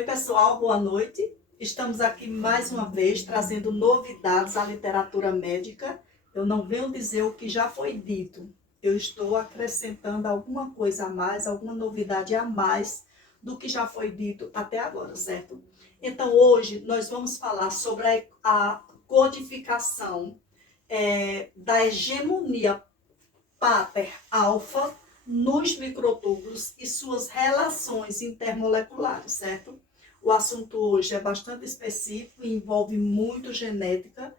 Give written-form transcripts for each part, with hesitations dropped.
Oi, pessoal, boa noite. Estamos aqui mais uma vez trazendo novidades à literatura médica. Eu não venho dizer o que já foi dito. Eu estou acrescentando alguma coisa a mais, alguma novidade a mais do que já foi dito até agora, certo? Então, hoje nós vamos falar sobre a codificação da hegemonia pater-alfa nos microtúbulos e suas relações intermoleculares, certo? O assunto hoje é bastante específico e envolve muito genética.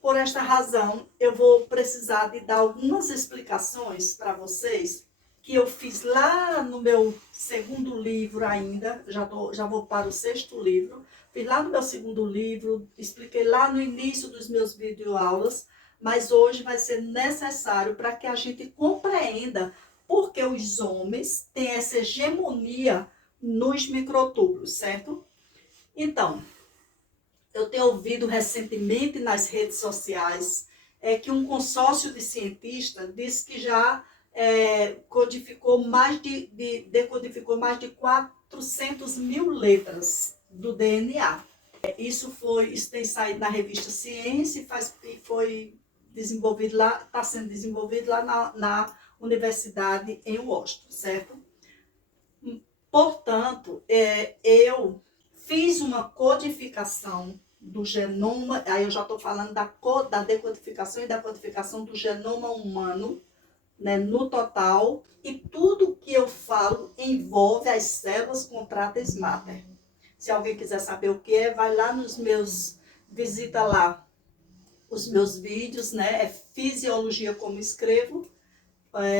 Por esta razão, eu vou precisar de dar algumas explicações para vocês que eu fiz lá no meu segundo livro ainda, já vou para o sexto livro, fiz lá no meu segundo livro, expliquei lá no início dos meus videoaulas, mas hoje vai ser necessário para que a gente compreenda por que os homens têm essa hegemonia nos microtúbulos, certo? Então, eu tenho ouvido recentemente nas redes sociais que um consórcio de cientistas diz que já decodificou mais de 400 mil letras do DNA. Isso tem saído na revista Ciência e foi desenvolvido lá, está sendo desenvolvido lá na universidade em Washington, certo? Portanto, eu fiz uma codificação do genoma, aí eu já estou falando da decodificação e da codificação do genoma humano, né, no total, e tudo que eu falo envolve as células contráteis mater. Se alguém quiser saber o que é, vai lá visita lá os meus vídeos, né, é Fisiologia Como Escrevo,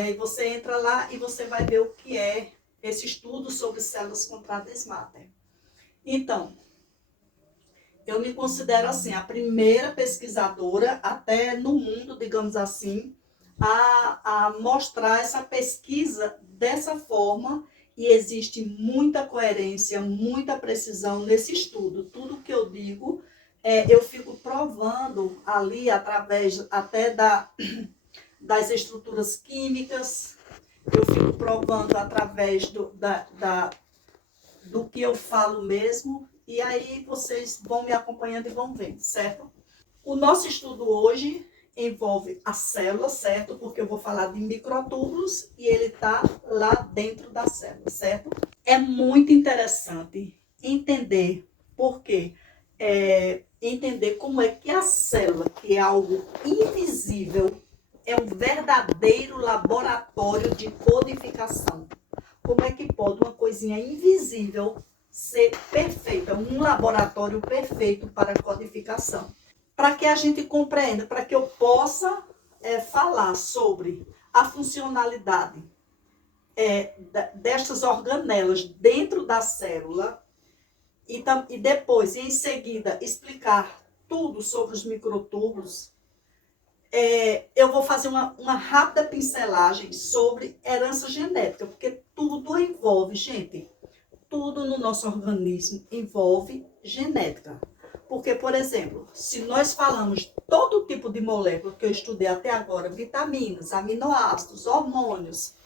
e você entra lá e você vai ver o que é esse estudo sobre células contráteis mater. Então, eu me considero assim, a primeira pesquisadora, até no mundo, digamos assim, a mostrar essa pesquisa dessa forma, e existe muita coerência, muita precisão nesse estudo. Tudo que eu digo, eu fico provando ali, através até das estruturas químicas, eu fico provando através do que eu falo mesmo, e aí vocês vão me acompanhando e vão vendo, certo? O nosso estudo hoje envolve a célula, certo? Porque eu vou falar de microtúbulos e ele está lá dentro da célula, certo? É muito interessante entender por quê. Entender como é que a célula, que é algo invisível, é um verdadeiro laboratório de codificação. Como é que pode uma coisinha invisível ser perfeita, um laboratório perfeito para codificação? Para que a gente compreenda, para que eu possa falar sobre a funcionalidade destas organelas dentro da célula e depois, em seguida, explicar tudo sobre os microtúbulos, eu vou fazer uma rápida pincelagem sobre herança genética, porque tudo envolve, gente, tudo no nosso organismo envolve genética. Porque, por exemplo, se nós falamos todo tipo de molécula que eu estudei até agora, vitaminas, aminoácidos, hormônios,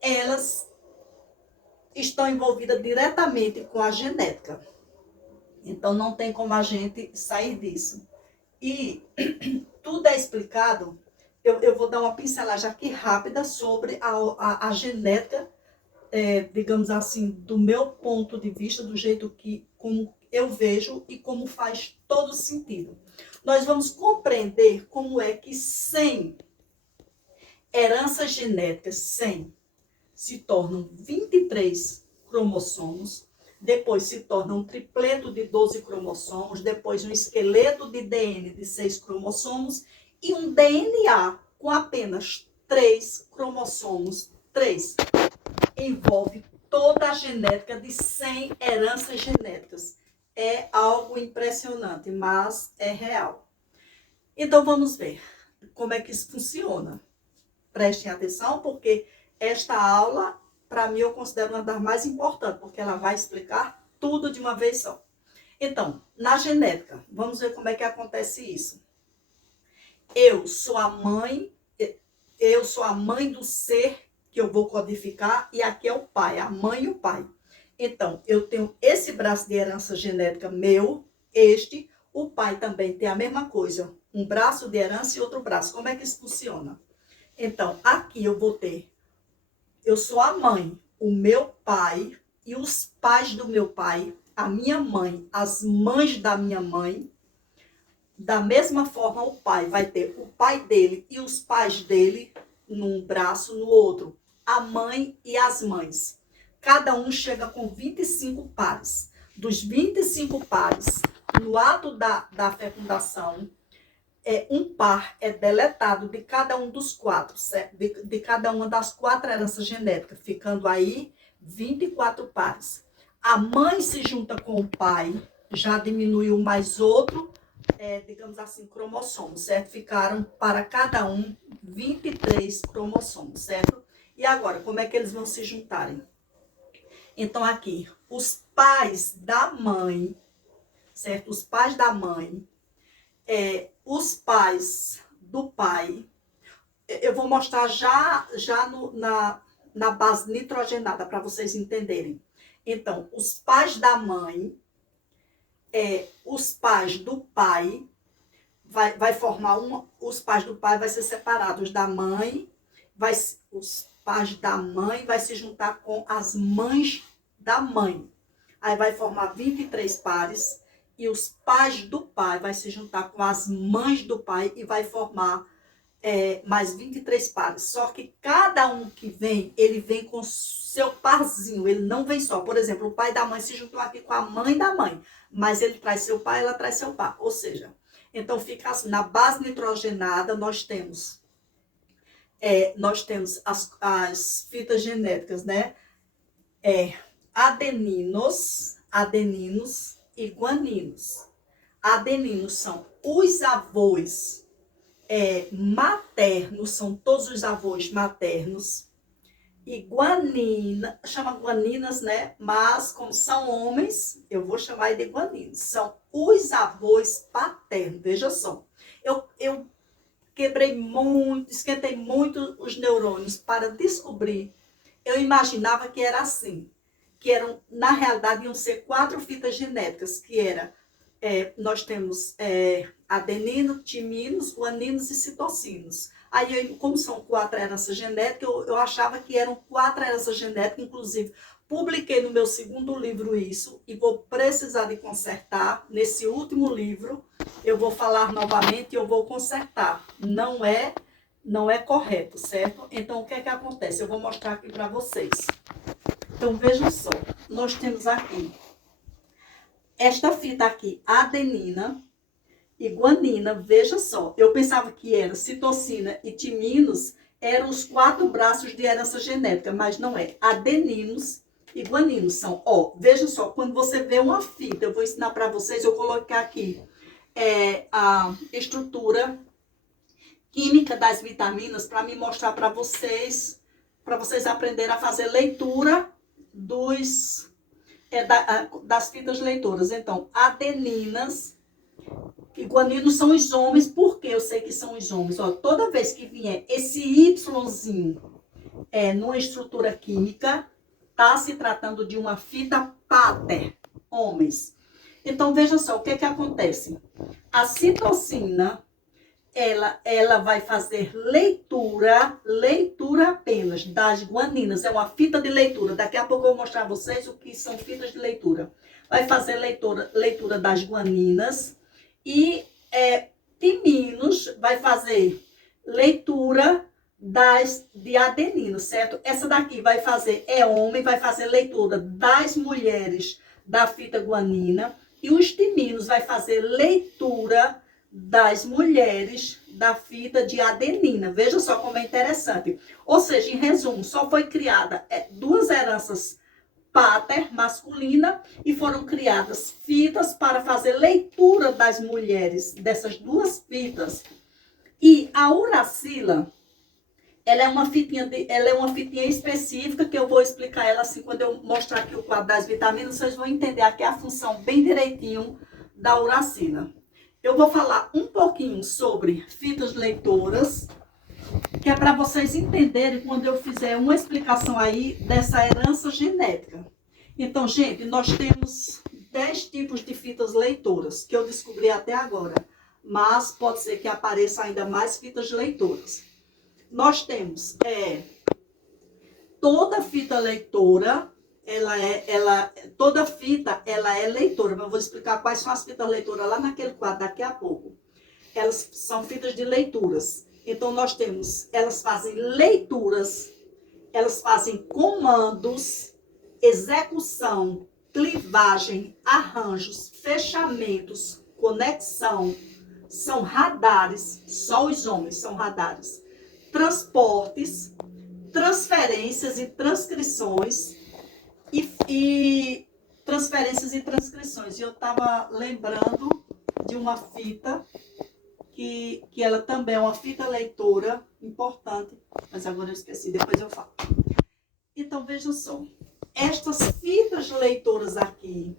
elas estão envolvidas diretamente com a genética. Então, não tem como a gente sair disso. E tudo é explicado, eu vou dar uma pincelagem aqui rápida sobre a genética, digamos assim, do meu ponto de vista, do jeito como eu vejo e como faz todo sentido. Nós vamos compreender como é que sem herança genética, se tornam 23 cromossomos, depois se torna um tripleto de 12 cromossomos, depois um esqueleto de DNA de 6 cromossomos e um DNA com apenas 3 cromossomos. 3. Envolve toda a genética de 100 heranças genéticas. É algo impressionante, mas é real. Então vamos ver como é que isso funciona. Prestem atenção, porque esta aula, para mim, eu considero uma das mais importantes, porque ela vai explicar tudo de uma vez só. Então, na genética, vamos ver como é que acontece isso. Eu sou a mãe do ser que eu vou codificar, e aqui é o pai, a mãe e o pai. Então, eu tenho esse braço de herança genética meu, o pai também tem a mesma coisa, um braço de herança e outro braço. Como é que isso funciona? Então, aqui eu vou ter, eu sou a mãe, o meu pai e os pais do meu pai, a minha mãe, as mães da minha mãe. Da mesma forma, o pai vai ter o pai dele e os pais dele num braço, no outro, a mãe e as mães. Cada um chega com 25 pares. Dos 25 pares, no ato da fecundação, um par é deletado de cada um dos quatro, certo? De cada uma das 4 heranças genéticas, ficando aí 24 pares. A mãe se junta com o pai, já diminuiu mais outro, digamos assim, cromossomos, certo? Ficaram para cada um 23 cromossomos, certo? E agora, como é que eles vão se juntarem? Então, aqui, os pais da mãe, certo? Os pais da mãe, os pais do pai, eu vou mostrar já na base nitrogenada, para vocês entenderem. Então, os pais da mãe, os pais do pai, vai formar os pais do pai vai ser separados da mãe, os pais da mãe vai se juntar com as mães da mãe. Aí vai formar 23 pares, e os pais do pai vai se juntar com as mães do pai e vai formar mais 23 pares. Só que cada um que vem, ele vem com seu parzinho, ele não vem só. Por exemplo, o pai da mãe se juntou aqui com a mãe da mãe, mas ele traz seu pai, ela traz seu pai. Ou seja, então fica assim, na base nitrogenada nós temos as fitas genéticas, né? Adeninos e guaninos. Adeninos são os avós maternos, são todos os avós maternos. E guanina, chama guaninas, né? Mas como são homens, eu vou chamar de guaninos. São os avós paternos. Veja só, eu quebrei muito, esquentei muito os neurônios para descobrir. Eu imaginava que era assim, que eram, na realidade, iam ser 4 fitas genéticas, que era, nós temos adenino, timinos, guaninos e citocinos. Aí, como são 4 heranças genéticas, eu achava que eram 4 heranças genéticas, inclusive publiquei no meu 2º livro isso, e vou precisar de consertar. Nesse último livro, eu vou falar novamente e eu vou consertar. Não é correto, certo? Então, o que é que acontece? Eu vou mostrar aqui para vocês. Então, vejam só, nós temos aqui, esta fita aqui, adenina e guanina, veja só, eu pensava que era citocina e timinos, eram os 4 braços de herança genética, mas não é. Adeninos e guaninos são, veja só, quando você vê uma fita, eu vou ensinar para vocês, eu coloquei aqui a estrutura química das vitaminas para me mostrar para vocês aprenderem a fazer leitura das fitas leitoras. Então, adeninas e guaninos são os homens. Por que eu sei que são os homens? Toda vez que vier esse Yzinho numa estrutura química, está se tratando de uma fita pater, homens. Então, veja só, o que acontece? A citocina, ela vai fazer leitura apenas das guaninas. É uma fita de leitura. Daqui a pouco eu vou mostrar a vocês o que são fitas de leitura. Vai fazer leitura das guaninas. E timinos vai fazer leitura de adenina, certo? Essa daqui vai fazer, homem, vai fazer leitura das mulheres da fita guanina. E os timinos vai fazer leitura das mulheres da fita de adenina. Veja só como é interessante. Ou seja, em resumo, só foi criada 2 heranças pater, masculina, e foram criadas fitas para fazer leitura das mulheres, dessas 2 fitas. E a uracila, ela é uma fitinha específica, que eu vou explicar ela assim, quando eu mostrar aqui o quadro das vitaminas, vocês vão entender aqui a função bem direitinho da uracila. Eu vou falar um pouquinho sobre fitas leitoras, que é para vocês entenderem quando eu fizer uma explicação aí dessa herança genética. Então, gente, nós temos 10 tipos de fitas leitoras, que eu descobri até agora. Mas pode ser que apareça ainda mais fitas leitoras. Nós temos toda fita leitora, toda fita ela é leitora. Mas eu vou explicar quais são as fitas leitoras lá naquele quadro daqui a pouco. Elas são fitas de leituras. Então, nós temos, elas fazem leituras, elas fazem comandos, execução, clivagem, arranjos, fechamentos, conexão, são radares, só os homens são radares, transportes, transferências e transcrições, e transferências e transcrições. E eu estava lembrando de uma fita que ela também é uma fita leitora importante, mas agora eu esqueci, depois eu falo. Então, vejam só, estas fitas leitoras aqui,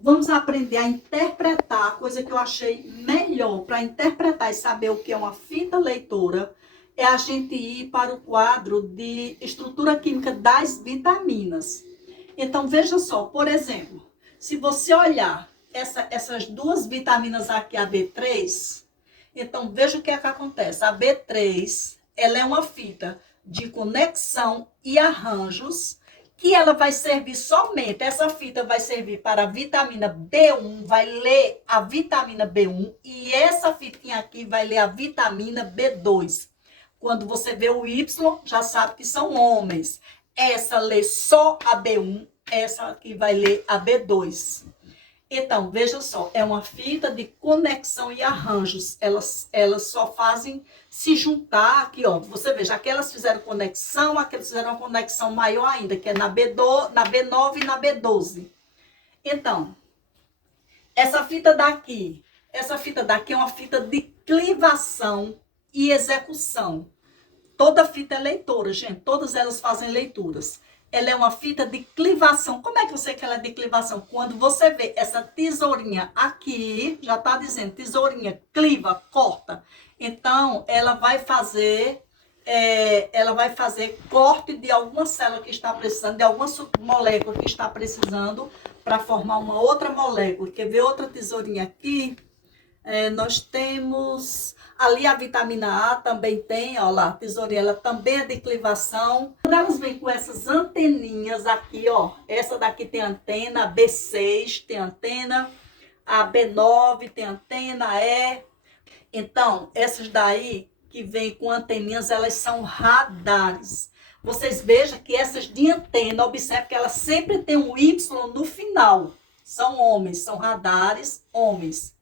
vamos aprender a interpretar, a coisa que eu achei melhor para interpretar e saber o que é uma fita leitora, é a gente ir para o quadro de estrutura química das vitaminas. Então, veja só, por exemplo, se você olhar essas duas vitaminas aqui, a B3, então veja o que é que acontece. A B3, ela é uma fita de conexão e arranjos, que ela vai servir somente, essa fita vai servir para a vitamina B1, vai ler a vitamina B1, e essa fitinha aqui vai ler a vitamina B2. Quando você vê o Y, já sabe que são homens. Essa lê só a B1, essa aqui vai ler a B2. Então, veja só, é uma fita de conexão e arranjos. Elas só fazem se juntar aqui, ó. Você veja, aquelas fizeram conexão, aquelas fizeram uma conexão maior ainda, que é na B9 e na B12. Então, essa fita daqui é uma fita de clivação e execução. Toda fita é leitora, gente. Todas elas fazem leituras. Ela é uma fita de clivação. Como é que você quer ela de clivação? Quando você vê essa tesourinha aqui, já está dizendo, tesourinha, cliva, corta. Então, ela vai fazer corte de alguma célula que está precisando, de alguma molécula que está precisando, para formar uma outra molécula. Quer ver outra tesourinha aqui? Nós temos ali a vitamina A, também tem, ó lá, a tesourinha, ela também é de clivação. Elas vêm com essas anteninhas aqui, ó. Essa daqui tem antena, a B6 tem antena, a B9 tem antena, Então, essas daí que vêm com anteninhas, elas são radares. Vocês vejam que essas de antena, observe que elas sempre tem um Y no final. São homens, são radares, homens.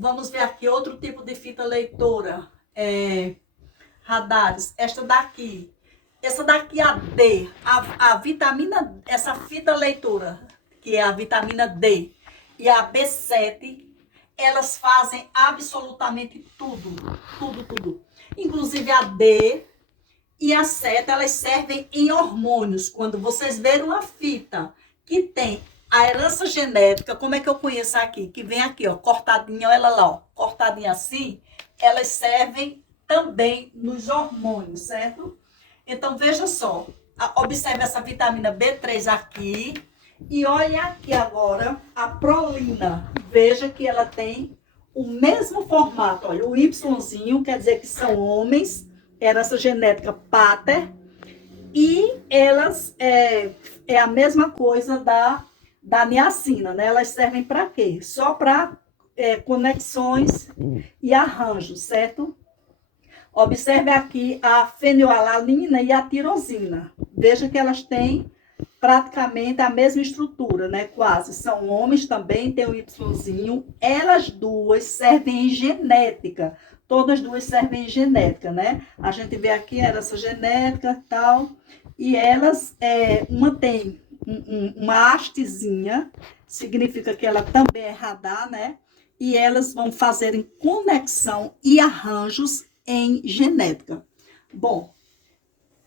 Vamos ver aqui outro tipo de fita leitora, radares. Essa daqui a D, a vitamina, essa fita leitora, que é a vitamina D, e a B7, elas fazem absolutamente tudo, tudo, tudo. Inclusive a D e a 7, elas servem em hormônios. Quando vocês verem uma fita que tem a herança genética, como é que eu conheço aqui? Que vem aqui, ó, cortadinha, ela lá, ó, cortadinha assim, elas servem também nos hormônios, certo? Então, veja só, observe essa vitamina B3 aqui, e olha aqui agora a prolina. Veja que ela tem o mesmo formato, olha, o Yzinho, quer dizer que são homens, herança genética pater, e elas é a mesma coisa da niacina, né? Elas servem para quê? Só para conexões e arranjos, certo? Observe aqui a fenilalanina e a tirosina. Veja que elas têm praticamente a mesma estrutura, né? Quase. São homens também, tem o Yzinho. Elas duas servem em genética. Todas duas servem em genética, né? A gente vê aqui essa genética e tal. E elas, uma tem uma hastezinha, significa que ela também é radar, né? E elas vão fazerem conexão e arranjos em genética. Bom,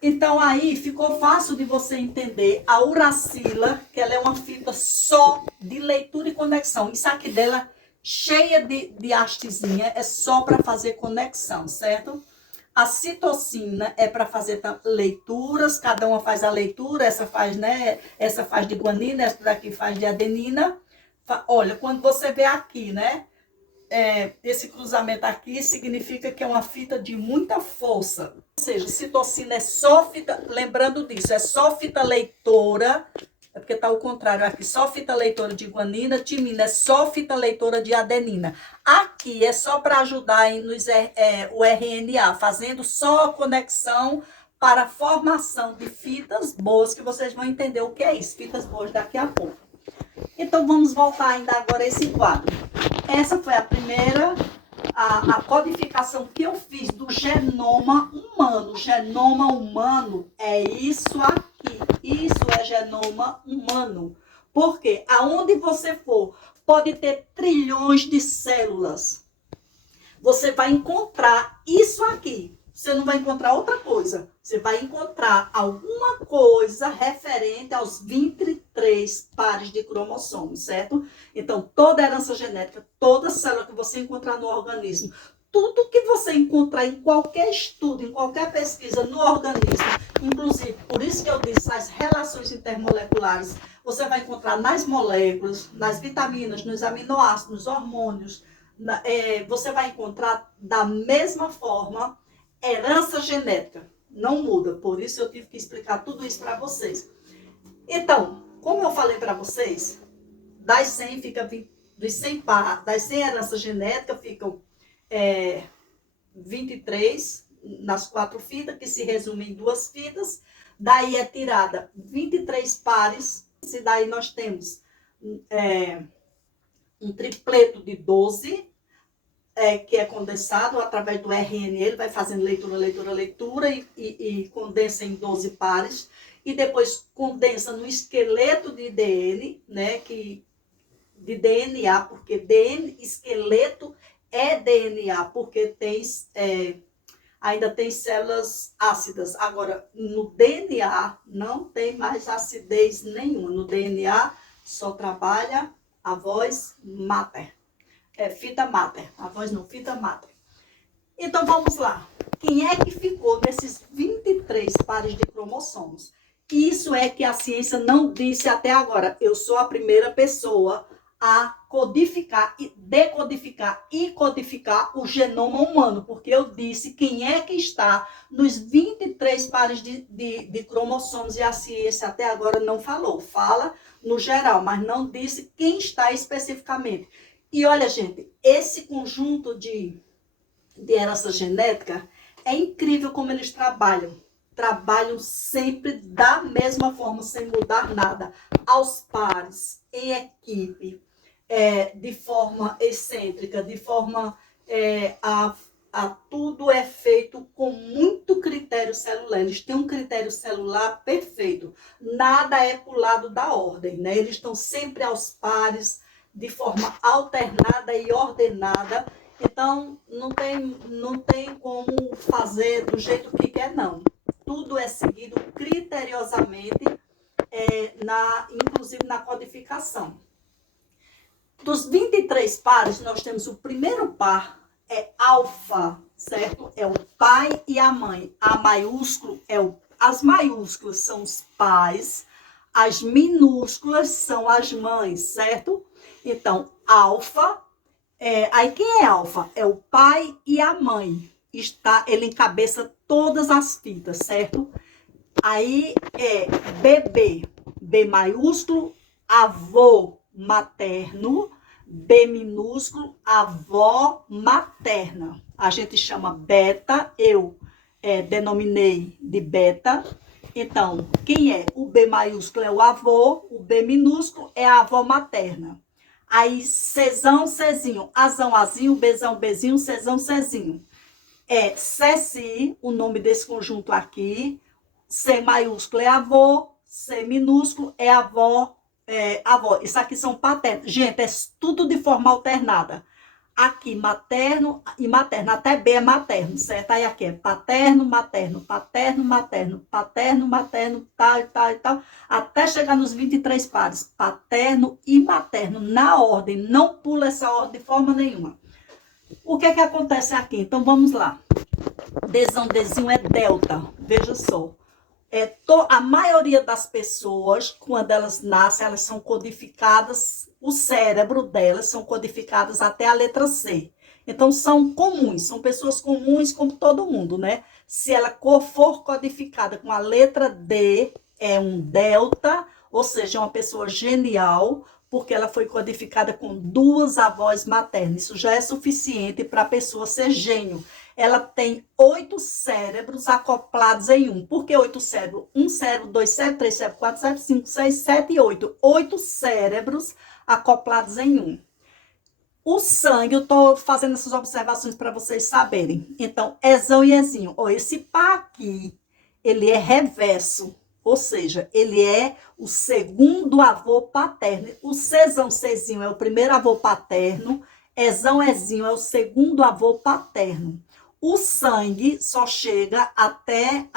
então aí ficou fácil de você entender a uracila, que ela é uma fita só de leitura e conexão. Isso aqui dela cheia de hastezinha, é só para fazer conexão, certo? A citocina é para fazer leituras, cada uma faz a leitura, essa faz, né? Essa faz de guanina, essa daqui faz de adenina. Olha, quando você vê aqui, né? Esse cruzamento aqui significa que é uma fita de muita força. Ou seja, citocina é só fita, lembrando disso, é só fita leitora, é porque está ao contrário aqui, só fita leitora de guanina, timina é só fita leitora de adenina. Aqui é só para ajudar o RNA, fazendo só a conexão para a formação de fitas boas, que vocês vão entender o que é isso, fitas boas daqui a pouco. Então vamos voltar ainda agora a esse quadro. Essa foi a primeira, a codificação que eu fiz do genoma humano. Genoma humano é isso aqui. Isso é genoma humano. Porque aonde você for, pode ter trilhões de células. Você vai encontrar isso aqui. Você não vai encontrar outra coisa. Você vai encontrar alguma coisa referente aos 23 pares de cromossomos, certo? Então, toda herança genética, toda célula que você encontrar no organismo, tudo que você encontrar em qualquer estudo, em qualquer pesquisa no organismo, inclusive, por isso que eu disse, as relações intermoleculares, você vai encontrar nas moléculas, nas vitaminas, nos aminoácidos, nos hormônios, você vai encontrar da mesma forma herança genética. Não muda, por isso eu tive que explicar tudo isso para vocês. Então, como eu falei para vocês, das 100 fica 20, das 100 heranças genéticas ficam 23 nas 4 fitas, que se resumem em 2 fitas. Daí é tirada 23 pares, e daí nós temos um tripleto de 12, que é condensado através do RNA, ele vai fazendo leitura e condensa em 12 pares, e depois condensa no esqueleto de DNA, né, de DNA, porque esqueleto é DNA, porque ainda tem células ácidas. Agora, no DNA não tem mais acidez nenhuma, no DNA só trabalha a voz mater. Fita mater, a voz não, fita mater. Então vamos lá. Quem é que ficou nesses 23 pares de cromossomos? Isso é que a ciência não disse até agora. Eu sou a primeira pessoa a codificar, decodificar e codificar o genoma humano, porque eu disse quem é que está nos 23 pares de cromossomos, e a ciência até agora não falou. Fala no geral, mas não disse quem está especificamente. E olha, gente, esse conjunto de herança genética é incrível como eles trabalham. Trabalham sempre da mesma forma, sem mudar nada. Aos pares, em equipe, de forma excêntrica, de forma... tudo é feito com muito critério celular. Eles têm um critério celular perfeito. Nada é para o lado da ordem, né? Eles estão sempre aos pares, de forma alternada e ordenada. Então, não tem como fazer do jeito que quer, não. Tudo é seguido criteriosamente, inclusive na codificação. Dos 23 pares, nós temos o primeiro par, alfa, certo? É o pai e a mãe. A maiúsculo as maiúsculas são os pais, as minúsculas são as mães, certo? Então, alfa, aí quem é alfa? É o pai e a mãe. Ele encabeça todas as fitas, certo? Aí é bebê, B maiúsculo, avô materno, B minúsculo, avó materna. A gente chama beta, eu denominei de beta. Então, quem é? O B maiúsculo é o avô, o B minúsculo é a avó materna. Aí, Czão, Czinho, Azão, Azinho, Bzão, Bzinho, Czão, Czinho. Ceci, o nome desse conjunto aqui. C maiúsculo é avô, C minúsculo é avó, avó. Isso aqui são paternos. Gente, é tudo de forma alternada. Aqui, materno e materno. Até B é materno, certo? Aí aqui é paterno, materno, paterno, materno, paterno, materno, tal e tal e tal. Até chegar nos 23 pares. Paterno e materno, na ordem. Não pula essa ordem de forma nenhuma. O que é que acontece aqui? Então, vamos lá. Dzão, Dzinho é delta. Veja só. A maioria das pessoas, quando elas nascem, elas são codificadas, o cérebro delas são codificadas até a letra C. Então, são comuns, são pessoas comuns como todo mundo, né? Se ela for codificada com a letra D, é um delta, ou seja, é uma pessoa genial, porque ela foi codificada com 2 avós maternas. Isso já é suficiente para a pessoa ser gênio. Ela tem 8 cérebros acoplados em um. Por que 8 cérebros? 1 cérebro, 2 cérebros, 3 cérebros, 4 cérebros, 5, 6, 7 e 8. 8 cérebros acoplados em um. O sangue, eu estou fazendo essas observações para vocês saberem. Então, Ezão e Ezinho. Ó, esse pá aqui, ele é reverso. Ou seja, ele é o segundo avô paterno. O Czão, Czinho é o primeiro avô paterno. Ezão, Ezinho é o segundo avô paterno. O sangue só chega até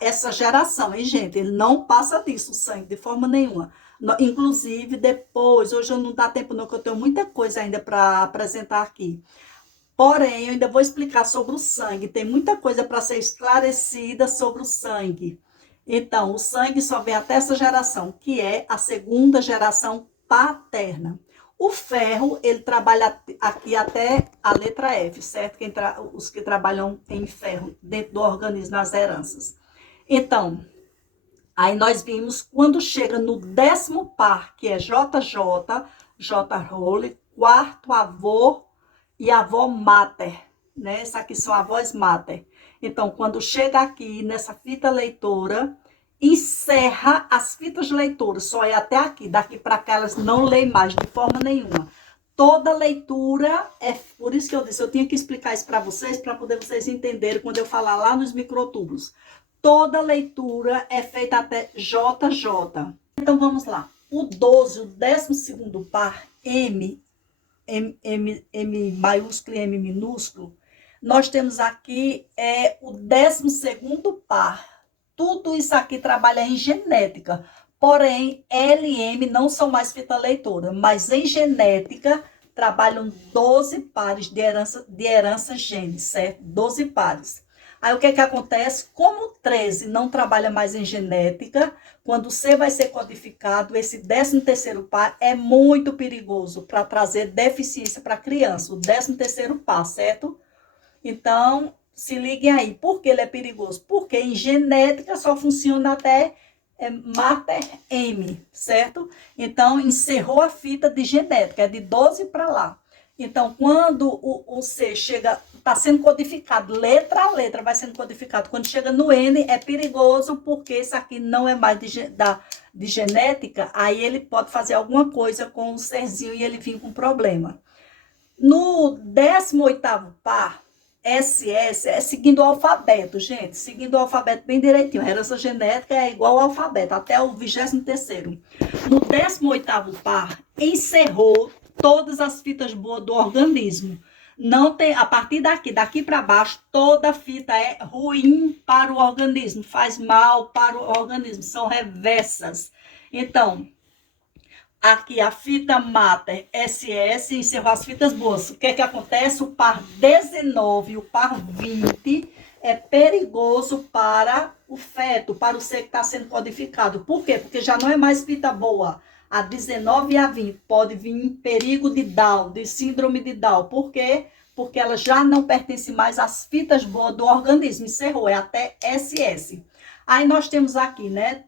essa geração, hein, gente? Ele não passa disso, o sangue, de forma nenhuma. Inclusive, depois, hoje eu não dá tempo não, que eu tenho muita coisa ainda para apresentar aqui. Porém, eu ainda vou explicar sobre o sangue. Tem muita coisa para ser esclarecida sobre o sangue. Então, o sangue só vem até essa geração, que é a segunda geração paterna. O ferro, ele trabalha aqui até a letra F, certo? Os que trabalham em ferro dentro do organismo, nas heranças. Então, aí nós vimos, quando chega no 10º par, que é JJ, J-Role, quarto avô e avó mater, né? Essas aqui são avós mater. Então, quando chega aqui nessa fita leitora, encerra as fitas leitoras, só é até aqui, daqui para cá elas não leem mais de forma nenhuma. Toda leitura, por isso que eu disse, eu tinha que explicar isso para vocês, para poder vocês entenderem quando eu falar lá nos microtúbulos. Toda leitura é feita até JJ. Então vamos lá. O 12, o 12º par, M maiúsculo e M minúsculo, nós temos aqui o 12º par. Tudo isso aqui trabalha em genética. Porém, L e M não são mais fita leitora, mas em genética trabalham 12 pares de herança gene, certo? 12 pares. Aí o que acontece? Como o 13 não trabalha mais em genética, quando o C vai ser codificado, esse 13º par é muito perigoso para trazer deficiência para a criança, o 13º par, certo? Então, se liguem aí. Por que ele é perigoso? Porque em genética só funciona até mater M, certo? Então, encerrou a fita de genética, é de 12 para lá. Então, quando o C chega, está sendo codificado, letra a letra vai sendo codificado. Quando chega no N, é perigoso, porque isso aqui não é mais de genética, aí ele pode fazer alguma coisa com o Czinho e ele vir com problema. No 18º par, SS é seguindo o alfabeto, gente, seguindo o alfabeto bem direitinho. A herança genética é igual ao alfabeto, até o 23º. No 18º par, encerrou todas as fitas boas do organismo. Não tem, a partir daqui para baixo, toda fita é ruim para o organismo, faz mal para o organismo, são reversas. Então, aqui a fita mater SS encerrou as fitas boas. O que acontece? O par 19 e o par 20 é perigoso para o feto, para o ser que está sendo codificado. Por quê? Porque já não é mais fita boa. A 19 e a 20 pode vir perigo de Down, de síndrome de Down. Por quê? Porque ela já não pertence mais às fitas boas do organismo. Encerrou, é até SS. Aí nós temos aqui, né,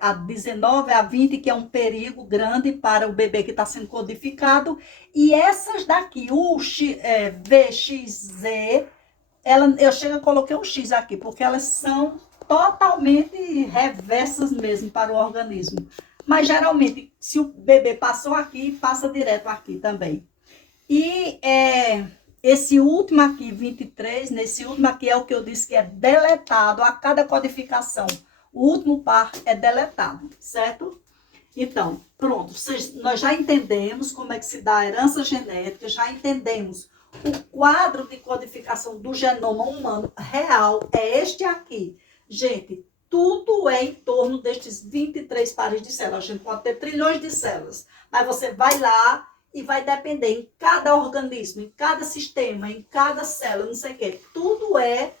a 19, a 20, que é um perigo grande para o bebê que está sendo codificado. E essas daqui, o VXZ, eu coloquei um X aqui, porque elas são totalmente reversas mesmo para o organismo. Mas geralmente, se o bebê passou aqui, passa direto aqui também. E esse último aqui, 23, nesse último aqui é o que eu disse que é deletado a cada codificação. O último par é deletado, certo? Então, pronto, nós já entendemos como é que se dá a herança genética, já entendemos o quadro de codificação do genoma humano real, é este aqui. Gente, tudo é em torno destes 23 pares de células. A gente pode ter trilhões de células, mas você vai lá e vai depender em cada organismo, em cada sistema, em cada célula, não sei o quê. Tudo é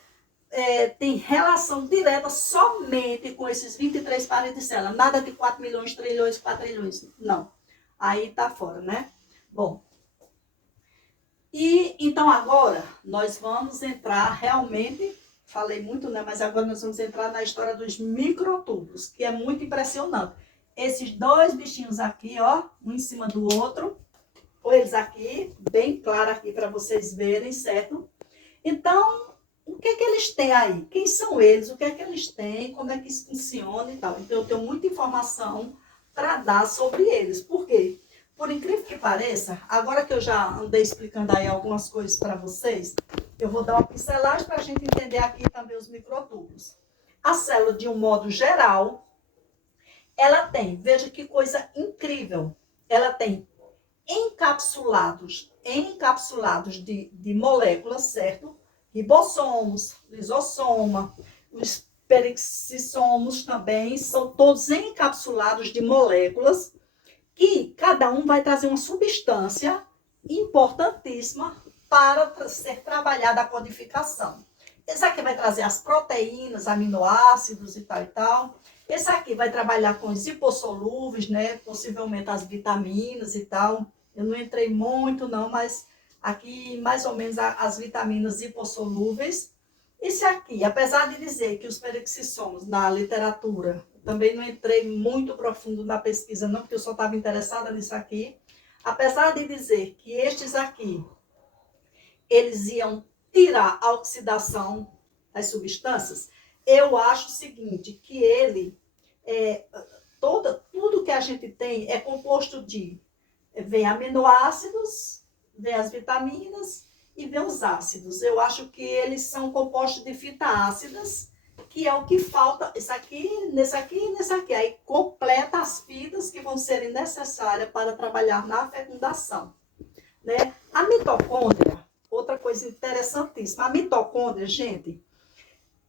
tem relação direta somente com esses 23 pares de célula. Nada de 4 milhões, trilhões, quatrilhões. Não. Aí tá fora, né? Bom. E então agora nós vamos entrar realmente, falei muito, né? Mas agora nós vamos entrar na história dos microtúbulos, que é muito impressionante. Esses dois bichinhos aqui, ó, um em cima do outro, ou eles aqui, bem claro aqui para vocês verem, certo? Então, o que é que eles têm aí? Quem são eles? O que é que eles têm? Como é que isso funciona e tal? Então, eu tenho muita informação para dar sobre eles. Por quê? Por incrível que pareça, agora que eu já andei explicando aí algumas coisas para vocês, eu vou dar uma pincelagem para a gente entender aqui também os microtúbulos. A célula, de um modo geral, ela tem, veja que coisa incrível, ela tem encapsulados de moléculas, certo? Ribossomos, lisossoma, os perixissomos também, são todos encapsulados de moléculas que cada um vai trazer uma substância importantíssima para ser trabalhada a codificação. Esse aqui vai trazer as proteínas, aminoácidos e tal e tal. Esse aqui vai trabalhar com os hipossolúveis, né? Possivelmente as vitaminas e tal. Eu não entrei muito não, mas aqui mais ou menos as vitaminas hipossolúveis. Esse aqui, apesar de dizer que os perixissomos na literatura, também não entrei muito profundo na pesquisa não, porque eu só estava interessada nisso aqui. Apesar de dizer que estes aqui, eles iam tirar a oxidação das substâncias, eu acho o seguinte, que ele, tudo que a gente tem é composto de, vem aminoácidos, vem as vitaminas e vem os ácidos. Eu acho que eles são compostos de fitaácidas, que é o que falta, isso aqui, nesse aqui e nesse aqui. Aí completa as fitas que vão serem necessárias para trabalhar na fecundação. Né? A mitocôndria, outra coisa interessantíssima, a mitocôndria, gente,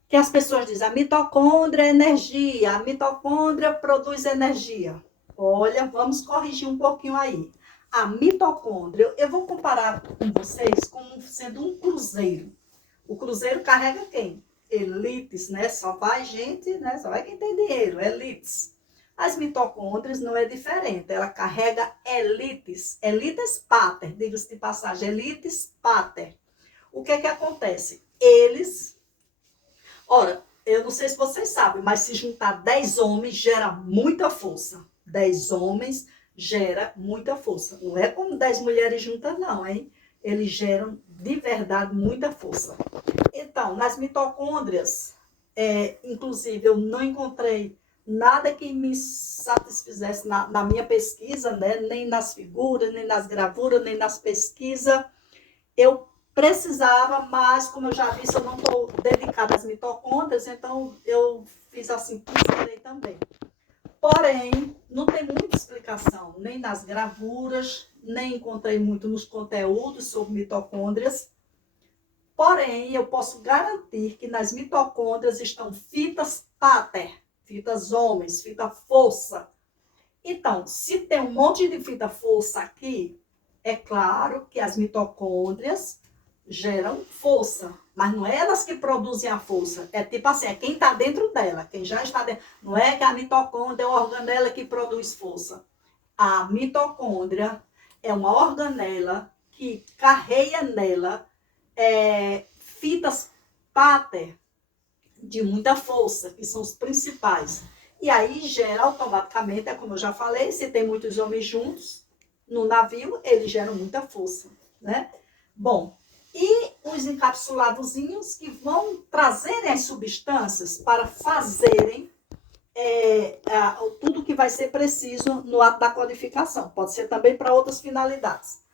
que as pessoas dizem, a mitocôndria é energia, a mitocôndria produz energia. Olha, vamos corrigir um pouquinho aí. A mitocôndria, eu vou comparar com vocês como sendo um cruzeiro. O cruzeiro carrega quem? Elites, né? Só vai gente, né? Só vai quem tem dinheiro, elites. As mitocôndrias não é diferente, ela carrega elites, elites pater, diga-se de passagem, elites pater. O que é que acontece? Eles, ora, eu não sei se vocês sabem, mas se juntar 10 homens gera muita força. 10 homens gera muita força. Não é como 10 mulheres juntas não, hein? Eles geram de verdade muita força. Então, nas mitocôndrias, inclusive eu não encontrei nada que me satisfizesse na minha pesquisa, né? Nem nas figuras, nem nas gravuras, nem nas pesquisas. Eu precisava, mas como eu já disse, eu não estou dedicada às mitocôndrias, então eu fiz assim, pincelei também. Porém, não tem muita explicação, nem nas gravuras, nem encontrei muito nos conteúdos sobre mitocôndrias. Porém, eu posso garantir que nas mitocôndrias estão fitas pater, fitas homens, fita força. Então, se tem um monte de fita força aqui, é claro que as mitocôndrias geram força, mas não é elas que produzem a força. É tipo assim, é quem está dentro dela, quem já está dentro. Não é que a mitocôndria é uma organela que produz força. A mitocôndria é uma organela que carrega nela fitas pater de muita força, que são os principais. E aí gera automaticamente, como eu já falei, se tem muitos homens juntos no navio, eles geram muita força, né? Bom, e os encapsuladozinhos que vão trazerem as substâncias para fazerem tudo que vai ser preciso no ato da codificação. Pode ser também para outras finalidades.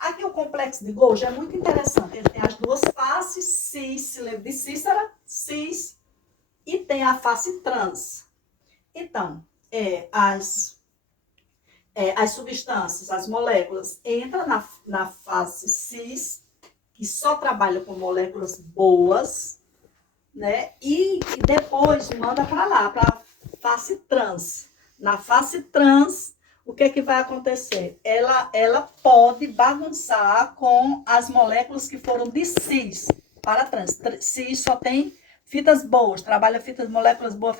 Aqui o complexo de Golgi é muito interessante. Ele tem as duas faces, cis, se lembra de Cícera, cis, e tem a face trans. Então, as substâncias, as moléculas, entram na fase cis, que só trabalha com moléculas boas, né? E depois manda para lá, para a face trans. Na face trans, o que é que vai acontecer? Ela pode bagunçar com as moléculas que foram de cis, para trans. Se só tem fitas boas, trabalha fitas, moléculas boas,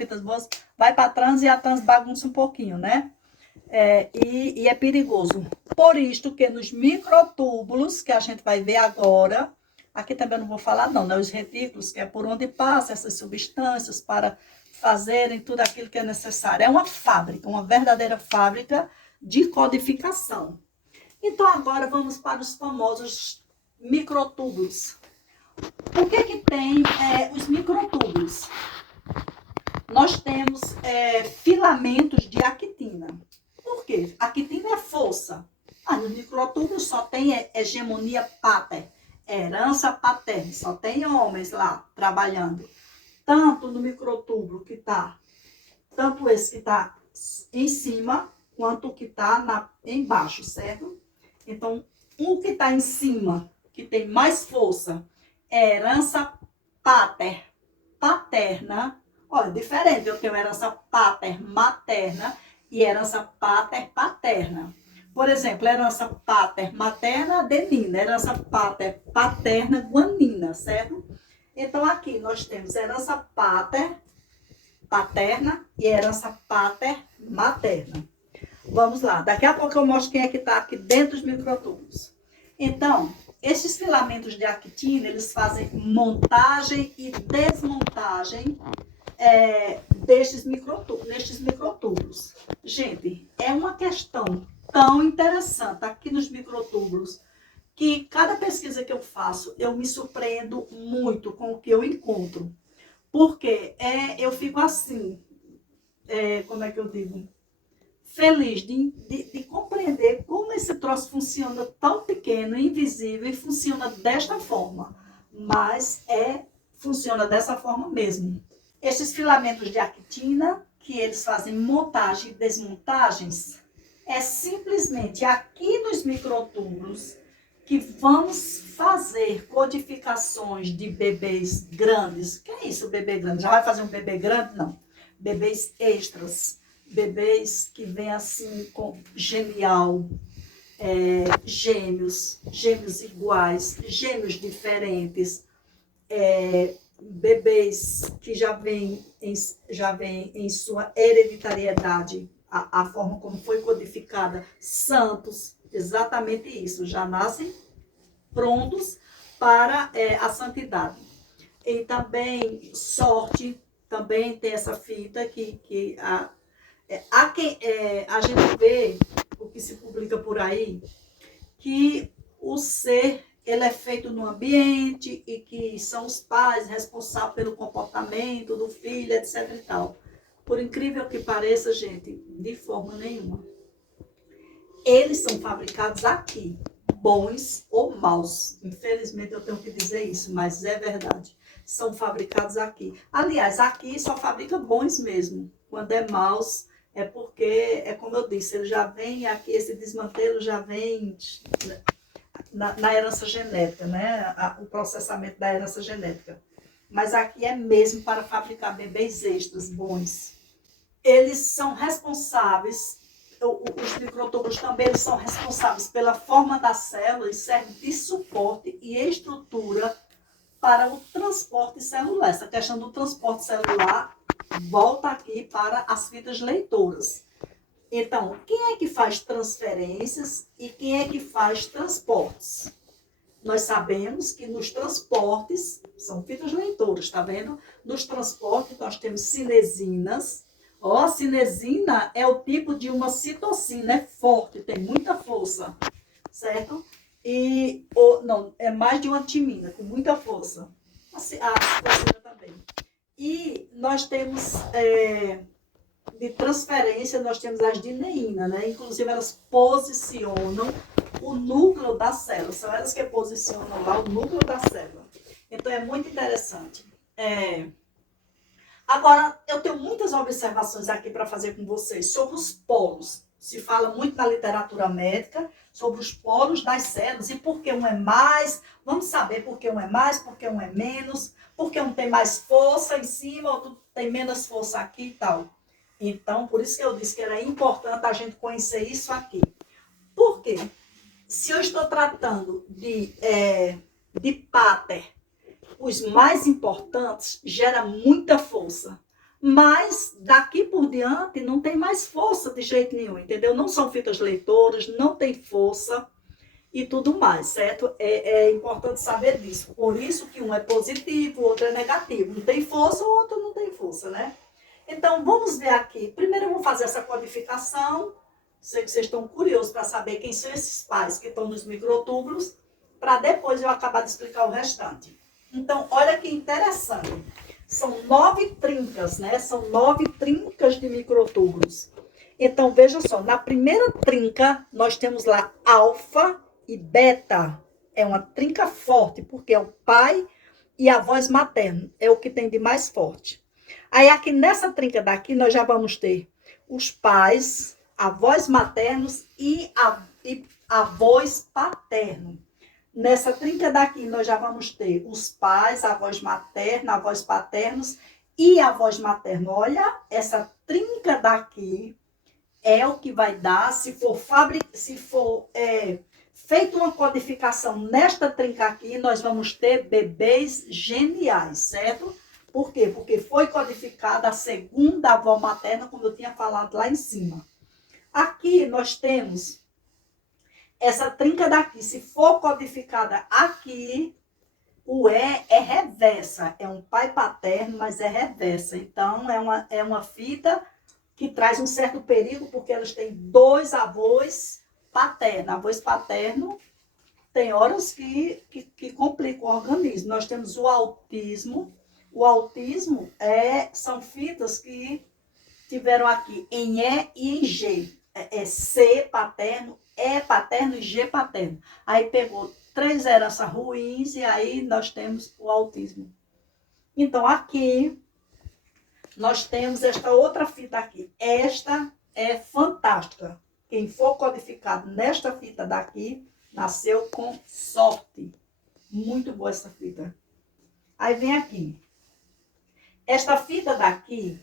vai para trans e a trans bagunça um pouquinho, né? E é perigoso. Por isto que nos microtúbulos, que a gente vai ver agora, aqui também não vou falar não, né? Os retículos, que é por onde passam essas substâncias para fazerem tudo aquilo que é necessário. É uma fábrica, uma verdadeira fábrica de codificação. Então, agora vamos para os famosos microtúbulos. O que tem os microtúbulos? Nós temos filamentos de actina. Por quê? Actina é força. Nos microtúbulos só tem hegemonia pater, herança paterna, só tem homens lá trabalhando. Tanto no microtúbulo que está, tanto esse que está em cima, quanto o que está embaixo, certo? Então, o que está em cima, que tem mais força, é herança paterna. Olha, diferente, eu tenho herança pater materna e herança pater paterna. Por exemplo, herança pater materna, adenina, herança pater paterna, guanina, certo? Então, aqui nós temos herança pater paterna e herança pater materna. Vamos lá, daqui a pouco eu mostro quem é que está aqui dentro dos microtúbulos. Então, esses filamentos de actina, eles fazem montagem e desmontagem nestes microtúbulos. Gente, é uma questão tão interessante aqui nos microtúbulos que cada pesquisa que eu faço, eu me surpreendo muito com o que eu encontro. Porque eu fico assim, como é que eu digo? Feliz de compreender como esse troço funciona tão pequeno, invisível, e funciona desta forma. Mas funciona dessa forma mesmo. Esses filamentos de actina, que eles fazem montagem e desmontagens, é simplesmente aqui nos microtúbulos que vamos fazer codificações de bebês grandes. Que é isso, bebê grande? Já vai fazer um bebê grande? Não. Bebês extras. Bebês que vêm assim com genial, gêmeos iguais, gêmeos diferentes, bebês que já vêm em sua hereditariedade, a forma como foi codificada, santos, exatamente isso, já nascem prontos para a santidade. E também sorte, também tem essa fita que a gente vê, o que se publica por aí, que o ser ele é feito no ambiente e que são os pais responsáveis pelo comportamento do filho, etc. e tal. Por incrível que pareça, gente, de forma nenhuma. Eles são fabricados aqui, bons ou maus. Infelizmente eu tenho que dizer isso, mas é verdade. São fabricados aqui. Aliás, aqui só fabrica bons mesmo. Quando é maus, é porque, como eu disse, ele já vem aqui, esse desmantelo já vem na herança genética, né? O processamento da herança genética. Mas aqui é mesmo para fabricar bebês extras bons. Eles são responsáveis, os microtúbulos também eles são responsáveis pela forma da célula e servem de suporte e estrutura para o transporte celular. Essa questão do transporte celular volta aqui para as fitas leitoras. Então, quem é que faz transferências e quem é que faz transportes? Nós sabemos que nos transportes, são fitas leitoras, tá vendo? Nos transportes nós temos cinesinas. A cinesina é o tipo de uma citocina, é forte, tem muita força, certo? Não, é mais de uma timina, com muita força. A citocina também. E nós temos, de transferência, nós temos as dineína, né? Inclusive, elas posicionam o núcleo da célula. São elas que posicionam lá o núcleo da célula. Então, é muito interessante. Agora, eu tenho muitas observações aqui para fazer com vocês sobre os polos. Se fala muito na literatura médica sobre os polos das células e por que um é mais. Vamos saber por que um é mais, por que um é menos, por que um tem mais força em cima, outro tem menos força aqui e tal. Então, por isso que eu disse que era importante a gente conhecer isso aqui. Por quê? Se eu estou tratando de pater os mais importantes geram muita força. Mas daqui por diante não tem mais força de jeito nenhum, entendeu? Não são fitas leitoras, não tem força e tudo mais, certo? É importante saber disso. Por isso que um é positivo, o outro é negativo. Um tem força, o outro não tem força, né? Então, vamos ver aqui. Primeiro eu vou fazer essa codificação. Sei que vocês estão curiosos para saber quem são esses pais que estão nos microtúbulos, para depois eu acabar de explicar o restante. Então, olha que interessante. São 9 trincas, né? São 9 trincas de microtúbulos. Então, veja só, na primeira trinca, nós temos lá alfa e beta. É uma trinca forte, porque é o pai e a voz materna. É o que tem de mais forte. Aí, aqui nessa trinca daqui, nós já vamos ter os pais, avós maternos e avós paterno. Nessa trinca daqui, nós já vamos ter os pais, avós maternos, avós paternos e avós maternos. Olha, essa trinca daqui é o que vai dar, se for feita uma codificação nesta trinca aqui, nós vamos ter bebês geniais, certo? Por quê? Porque foi codificada a segunda avó materna, como eu tinha falado lá em cima. Aqui nós temos essa trinca daqui, se for codificada aqui, o E é reversa. É um pai paterno, mas é reversa. Então, é uma fita que traz um certo perigo, porque elas têm 2 avós paternos. Avós paterno tem horas que complicam o organismo. Nós temos o autismo. O autismo são fitas que tiveram aqui em E e em G. C paterno, E paterno e G paterno. Aí pegou 3 heranças ruins e aí nós temos o autismo. Então, aqui nós temos esta outra fita aqui. Esta é fantástica. Quem for codificado nesta fita daqui, nasceu com sorte. Muito boa essa fita. Aí vem aqui. Esta fita daqui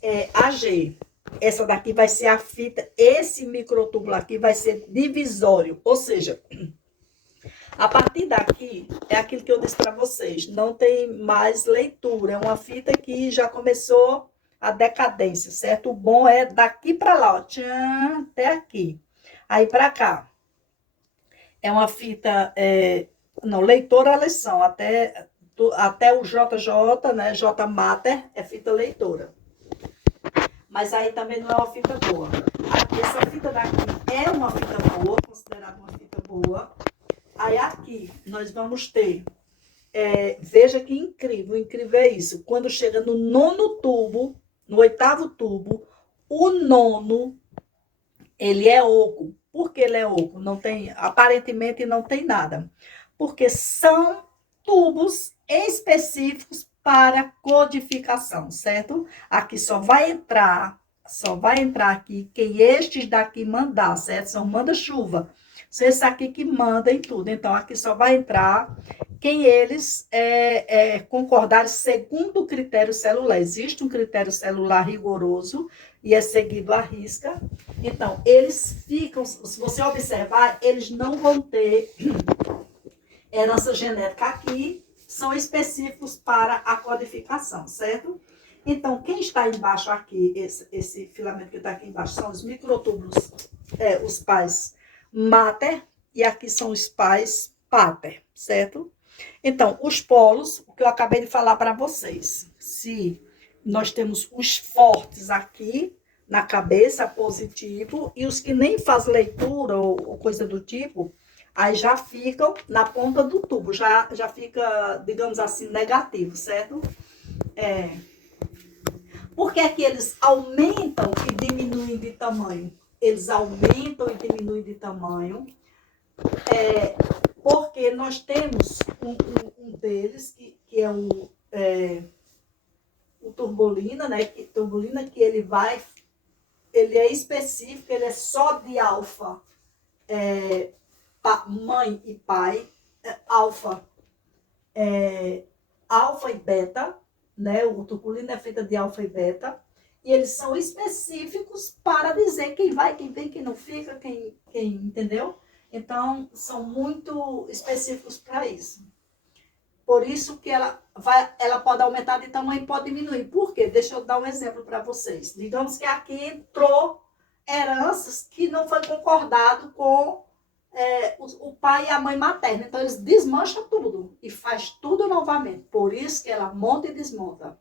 é AG. Essa daqui vai ser a fita, esse microtúbulo aqui vai ser divisório. Ou seja, a partir daqui, é aquilo que eu disse para vocês, não tem mais leitura. É uma fita que já começou a decadência, certo? O bom é daqui para lá, ó, tchan, até aqui. Aí para cá. É uma fita, não, leitora a lição, até o JJ, né? J Mater é fita leitora. Mas aí também não é uma fita boa. Essa fita daqui é uma fita boa, considerada uma fita boa. Aí aqui nós vamos ter, veja que incrível, incrível é isso. Quando chega no 9º tubo, no 8º tubo, o 9º, ele é oco. Por que ele é oco? Não tem, aparentemente não tem nada. Porque são tubos específicos para codificação, certo? Aqui só vai entrar aqui quem estes daqui mandar, certo? São manda-chuva. São esses aqui que mandam em tudo. Então, aqui só vai entrar quem eles concordarem segundo o critério celular. Existe um critério celular rigoroso e é seguido à risca. Então, eles ficam, se você observar, eles não vão ter herança genética aqui, são específicos para a codificação, certo? Então, quem está embaixo aqui, esse filamento que está aqui embaixo, são os microtúbulos, os pais mater, e aqui são os pais pater, certo? Então, os polos, o que eu acabei de falar para vocês, se nós temos os fortes aqui na cabeça, positivo, e os que nem fazem leitura ou coisa do tipo, aí já ficam na ponta do tubo, já fica, digamos assim, negativo, certo? Por que é que eles aumentam e diminuem de tamanho? Eles aumentam e diminuem de tamanho, porque nós temos um deles, que é o turbolina, né? Turbolina que ele é específico, ele é só de alfa, mãe e pai, alfa e beta, né? O turbolina é feita de alfa e beta, e eles são específicos para dizer quem vai, quem vem, quem não fica, quem entendeu? Então, são muito específicos para isso. Por isso que ela pode aumentar de tamanho e pode diminuir. Por quê? Deixa eu dar um exemplo para vocês. Digamos que aqui entrou heranças que não foi concordado com o pai e a mãe materna. Então, eles desmancham tudo e faz tudo novamente. Por isso que ela monta e desmonta.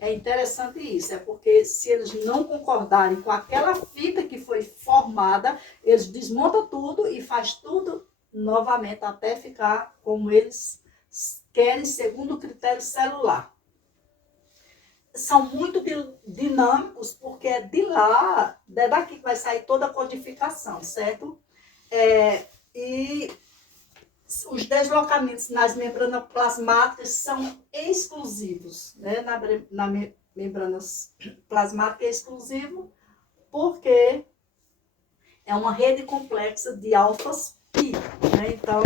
É interessante isso, é porque se eles não concordarem com aquela fita que foi formada, eles desmontam tudo e faz tudo novamente até ficar como eles querem, segundo o critério celular. São muito dinâmicos, porque é de lá, é daqui que vai sair toda a codificação, certo? E os deslocamentos nas membranas plasmáticas são exclusivos, né? Na membrana plasmática é exclusivo, porque é uma rede complexa de alfas pi, né? Então,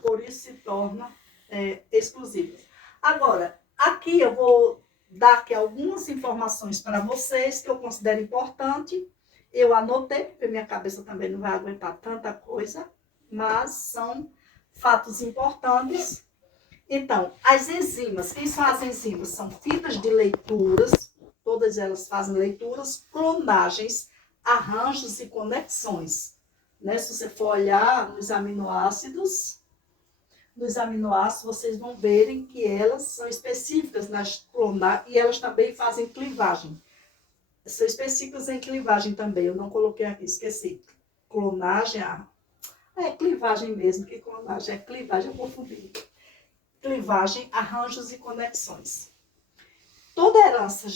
por isso se torna exclusivo. Agora, aqui eu vou dar aqui algumas informações para vocês que eu considero importante. Eu anotei, porque minha cabeça também não vai aguentar tanta coisa, mas são fatos importantes. Então, as enzimas, quem são as enzimas? São fitas de leituras, todas elas fazem leituras, clonagens, arranjos e conexões. Né? Se você for olhar nos aminoácidos, vocês vão verem que elas são específicas nas clonagens e elas também fazem clivagem. São específicas em clivagem também, eu não coloquei aqui, esqueci. Clonagem, clivagem mesmo, que clonagem é clivagem, eu confundi. Clivagem, arranjos e conexões. Toda herança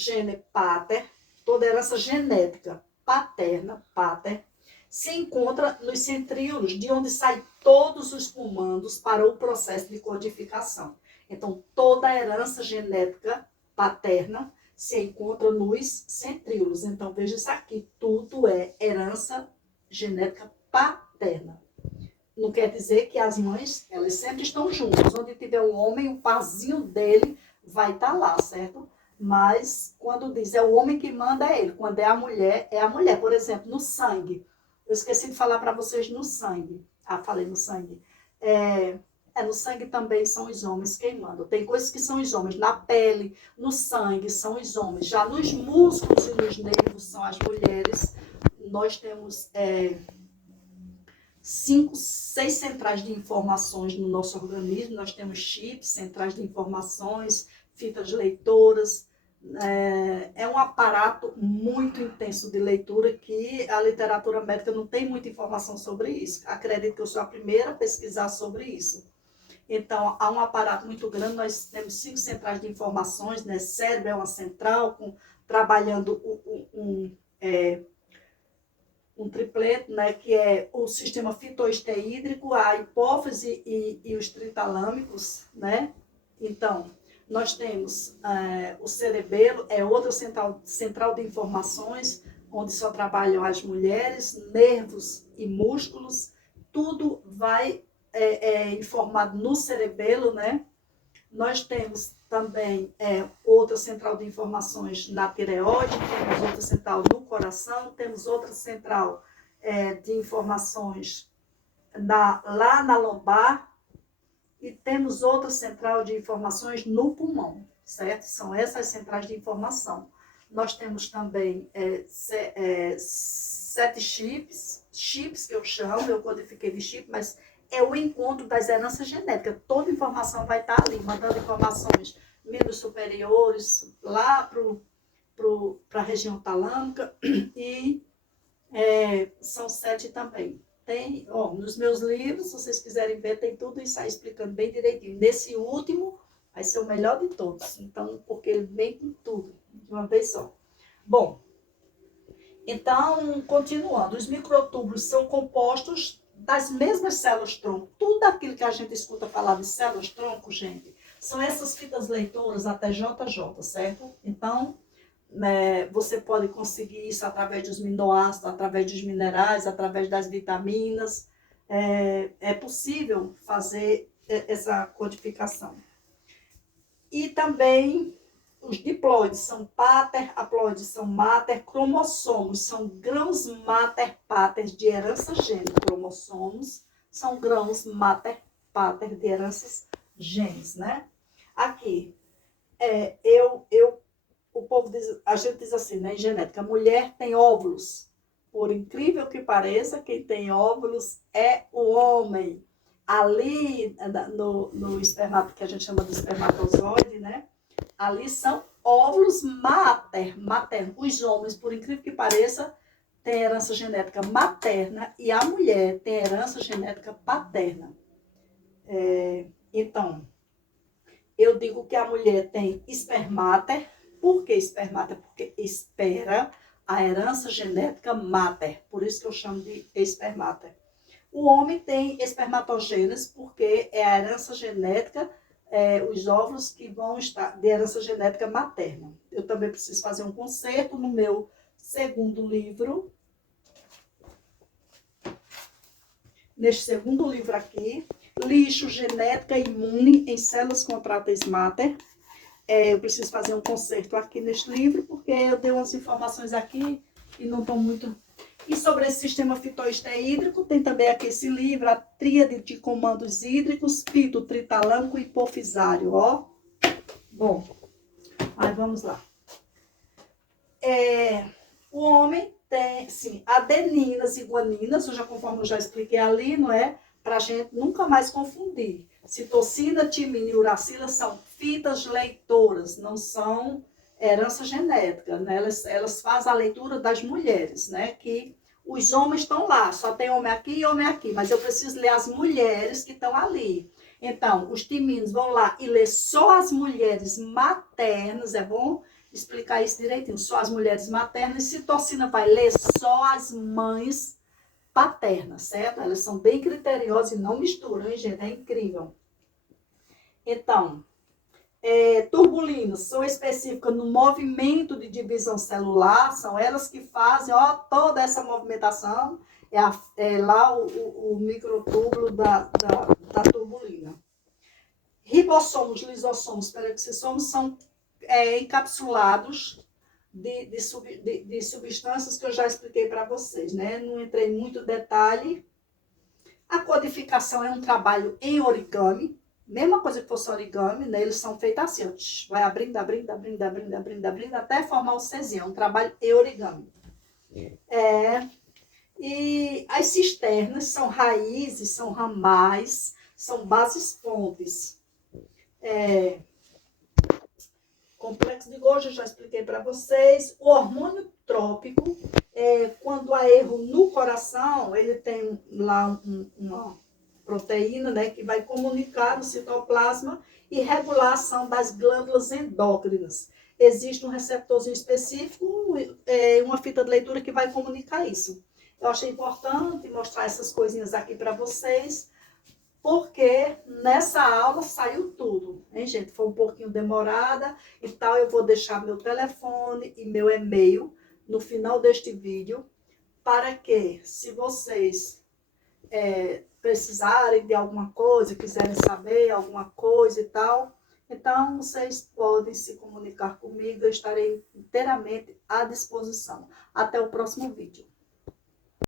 toda herança genética paterna, pater, se encontra nos centríolos, de onde saem todos os comandos para o processo de codificação. Então, toda herança genética paterna se encontra nos centríolos. Então, veja isso aqui, tudo é herança genética paterna. Não quer dizer que as mães, elas sempre estão juntas. Onde tiver um homem, o parzinho dele vai estar lá, certo? Mas quando diz é o homem que manda, é ele. Quando é a mulher, é a mulher. Por exemplo, no sangue. Eu esqueci de falar para vocês no sangue. Falei no sangue. No sangue também são os homens quem mandam. Tem coisas que são os homens. Na pele, no sangue, são os homens. Já nos músculos e nos nervos são as mulheres. Nós temos 5, 6 centrais de informações no nosso organismo. Nós temos chips, centrais de informações, fitas leitoras. É um aparato muito intenso de leitura que a literatura médica não tem muita informação sobre isso. Acredito que eu sou a primeira a pesquisar sobre isso. Então, há um aparato muito grande, nós temos 5 centrais de informações, né? Cérebro é uma central, trabalhando um triplete, né, que é o sistema fitoesteídrico, a hipófise e os tritalâmicos, né? Então, nós temos o cerebelo, é outra central de informações, onde só trabalham as mulheres, nervos e músculos, tudo vai informado no cerebelo, né? Nós temos também outra central de informações na tireoide, temos outra central no coração, temos outra central de informações lá na lombar e temos outra central de informações no pulmão, certo? São essas centrais de informação. Nós temos também 7 chips que eu chamo, eu codifiquei de chip, mas é o encontro das heranças genéticas. Toda informação vai estar ali, mandando informações membros superiores lá para a região talâmica e são 7 também. Tem, nos meus livros, se vocês quiserem ver, tem tudo isso aí explicando bem direitinho. Nesse último, vai ser o melhor de todos. Então, porque ele vem com tudo, de uma vez só. Bom, então, continuando, os microtúbulos são compostos das mesmas células-tronco. Tudo aquilo que a gente escuta falar de células-tronco, gente, são essas fitas leitoras até JJ, certo? Então, você pode conseguir isso através dos aminoácidos, através dos minerais, através das vitaminas. É possível fazer essa codificação. E também os diploides são pater, haploides são mater, cromossomos são grãos mater-pater de herança gênica. Cromossomos são grãos mater-pater de heranças genes, né? Aqui, o povo diz, a gente diz assim, né, em genética, a mulher tem óvulos. Por incrível que pareça, quem tem óvulos é o homem. Ali, no espermato, que a gente chama de espermatozoide, né? Ali são óvulos maternos. Os homens, por incrível que pareça, têm herança genética materna e a mulher tem herança genética paterna. Então, eu digo que a mulher tem espermáter. Por que espermáter? Porque espera a herança genética mater. Por isso que eu chamo de espermáter. O homem tem espermatogênese, porque é a herança genética, os óvulos que vão estar de herança genética materna. Eu também preciso fazer um concerto no meu segundo livro. Neste segundo livro aqui, Lixo, Genética Imune em Células Contráteis Mater. Eu preciso fazer um concerto aqui neste livro, porque eu dei umas informações aqui e não estão muito... E sobre esse sistema fitoesteídrico, tem também aqui esse livro, a Tríade de Comandos Hídricos, fito, tritalâmico e hipofisário, ó. Bom, aí vamos lá. O homem tem, sim, adeninas e guaninas, conforme eu já expliquei ali, não é? Pra gente nunca mais confundir. Citocina, timina e uracila são fitas leitoras, não são herança genética, né? Elas fazem a leitura das mulheres, né? Que os homens estão lá, só tem homem aqui e homem aqui, mas eu preciso ler as mulheres que estão ali. Então, os timinos vão lá e ler só as mulheres maternas, é bom explicar isso direitinho, só as mulheres maternas, e citocina vai ler só as mães paternas, certo? Elas são bem criteriosas e não misturam, hein, gente? É incrível. Então, turbulinas são específicas no movimento de divisão celular, são elas que fazem, ó, toda essa movimentação, lá o microtúbulo da turbulina. Ribossomos, lisossomos, peroxissomos são encapsulados de substâncias que eu já expliquei para vocês, né? Não entrei em muito detalhe. A codificação é um trabalho em origami, mesma coisa que fosse origami, né? Eles são feitos assim, ó, vai abrindo, abrindo, abrindo, abrindo, abrindo, abrindo, até formar o cezinho, é um trabalho em origami. E as cisternas são raízes, são ramais, são bases fontes. Complexo de Golgi, eu já expliquei para vocês. O hormônio trópico, quando há erro no coração, ele tem lá uma proteína, né, que vai comunicar no citoplasma e regular a ação das glândulas endócrinas. Existe um receptorzinho específico, uma fita de leitura que vai comunicar isso. Eu achei importante mostrar essas coisinhas aqui para vocês, porque nessa aula saiu tudo, hein, gente? Foi um pouquinho demorada e tal. Eu vou deixar meu telefone e meu e-mail no final deste vídeo, para que, se vocês precisarem de alguma coisa, quiserem saber alguma coisa e tal, então vocês podem se comunicar comigo, eu estarei inteiramente à disposição. Até o próximo vídeo.